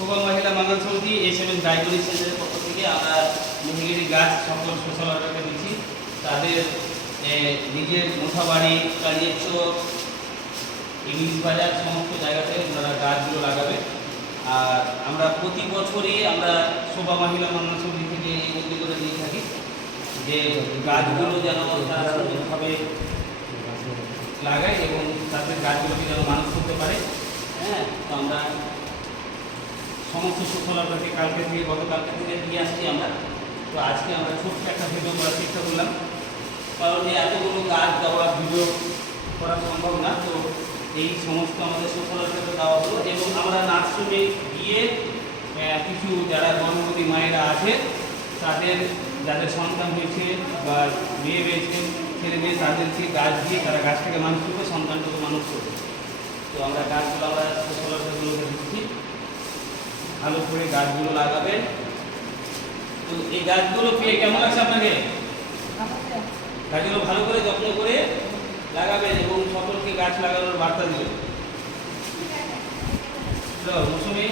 শোভা মহিলা বাংলা সমিতি SMS diagnostic সেন্টারের পক্ষ থেকে আমরা মেহেগিরি গাছ সকল সোশ্যাল ওয়ার্কারকে দিচ্ছি। তাদের নিজের মোথাবাড়ি, কালিয়াচক, ইংলিশ বাজার সমস্ত জায়গাতে ওনারা গাছগুলো লাগাবে। আর আমরা প্রতি বছরই আমরা শোভা মহিলা বাংলা সমিতি থেকে এই উদ্যোগটা নিয়ে থাকি যে গাছগুলো যেন তারা সুন্দরভাবে লাগায় এবং তাদের গাছগুলোকে যেন মানুষ করতে পারে। হ্যাঁ, তো আমরা সমস্ত সোশ্যাল ওয়ার্কারকে গতকালকে থেকে নিয়ে আসছি আমরা। তো আজকে আমরা ছোট্ট একটা ভিডিও করার চেষ্টা করলাম, কারণ এতগুলো গাছ দেওয়া ভিডিও করা সম্ভব না। তো এই সমস্ত আমাদের সোশ্যাল ওয়ার্কারকে দেওয়া হলো এবং আমরা নার্সিংয়ে গিয়ে কিছু যারা গর্ভবতী মায়েরা আছে তাদের যাদের সন্তান হয়েছে বা মেয়ে হয়েছে, ছেলে মেয়ে, তাদেরকে গাছ দিয়ে তারা গাছটাকে মানুষ করবে, সন্তানটাকে মানুষ করবে। তো আমরা গাছগুলো আমরা সোশ্যাল ওয়ার্কারগুলোকে দিচ্ছি, ভালো করে গাছগুলো লাগাবেন। তো এই গাছগুলো পেয়ে কেমন লাগছে আপনাকে? গাছগুলো ভালো করে যত্ন করে লাগাবেন এবং সকলকে গাছ লাগানোর বার্তা দিবেন। মৌসুমী